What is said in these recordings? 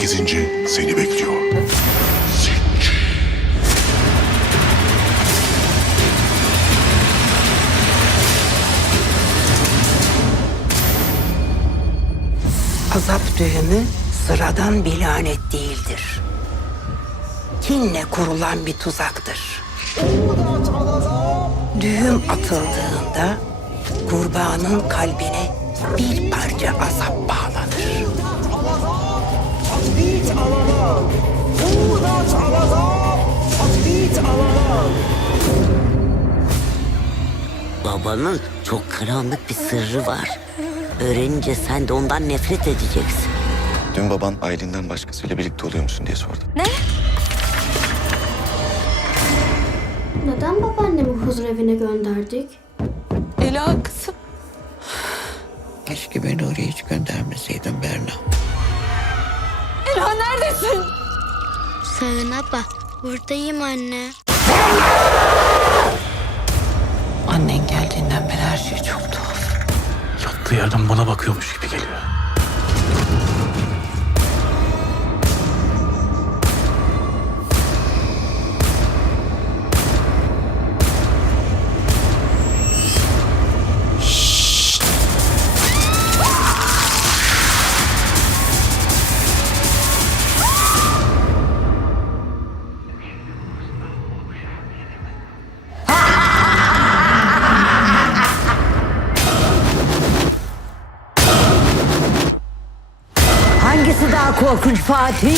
Zinci seni bekliyor. Azap düğümü sıradan bir lanet değildir. Kinle kurulan bir tuzaktır. Düğüm atıldığında kurbanın kalbine bir parça azap bağlanır. Babanın çok karanlık bir sırrı var. Öğrenince sen de ondan nefret edeceksin. Dün baban Aylin'den başkasıyla birlikte oluyor musun diye sordu. Ne? Neden babaannemi huzur evine gönderdik? Ela kızım. Keşke beni oraya hiç göndermeseydin be. Ela neredesin? Sağın abla, buradayım anne. Annen geldiğinden beri her şey çok tuhaf. Yattığı yerden bana bakıyormuş gibi geliyor. Daha korkunç Fatih?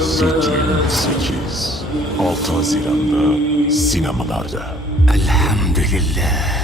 Sicil 8. 6 Haziran'da sinemalarda. Elhamdülillah.